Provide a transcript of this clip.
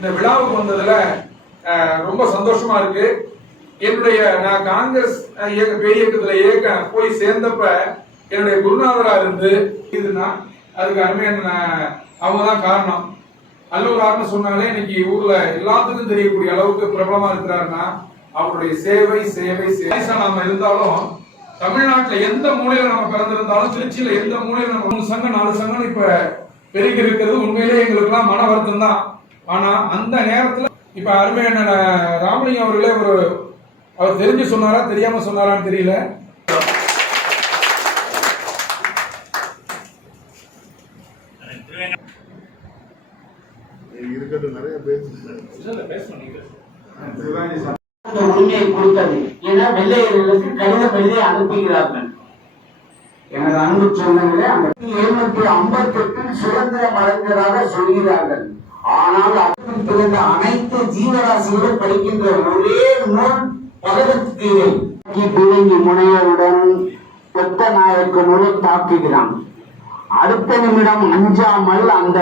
இந்த விழாவுக்கு வந்ததுல ரொம்ப சந்தோஷமா இருக்கு. என்னுடைய நான் காங்கிரஸ் இயக்க பேரியக்கத்துல இயக்க போய் சேர்ந்தப்ப என்னுடைய குருநாதரா இருந்து இதுனா அதுக்கு அருமையான அவங்க தான் காரணம். அல்லூரார்னு சொன்னாலே இன்னைக்கு ஊர்ல எல்லாத்துக்கும் தெரியக்கூடிய அளவுக்கு பிரபலமா இருக்கிறாருன்னா அவருடைய சேவை சேவை சேவை. நாம இருந்தாலும் தமிழ்நாட்டுல எந்த மூலையில நம்ம பிறந்திருந்தாலும் திருச்சியில எந்த மூலையில நம்ம மூணு சங்கம் நாலு சங்கம் இப்ப பெருகி இருக்கிறது உண்மையிலேயே எங்களுக்கு எல்லாம் மன வருத்தம் தான் ஆனா அந்த நேரத்துல இப்ப அருமையான ராமலிங்கம் அவர்களே ஒரு அவர் தெரிஞ்சு சொன்னாரா தெரியாம சொன்னாரான்னு தெரியல. உரிமையை கொடுத்தது. ஏன்னா வெள்ளையர்களுக்கு கடிதம் எழுதி அனுப்புகிறார்கள் எனது அன்பு சொந்தங்களே அந்த எழுநூத்தி ஐம்பத்தி எட்டில் சுதந்திரம் அடைந்ததாக சொல்கிறார்கள். ஆனால் அதில் பிறந்த அனைத்து ஜீவராசிகளும் படிக்கின்ற ஒரே நூல் பகவத்கீதை பிடுங்கி முனையருடன் ஒத்த நாயக்க தாக்குகிறான். அடுத்த நிமிடம் அஞ்சாமல் அந்த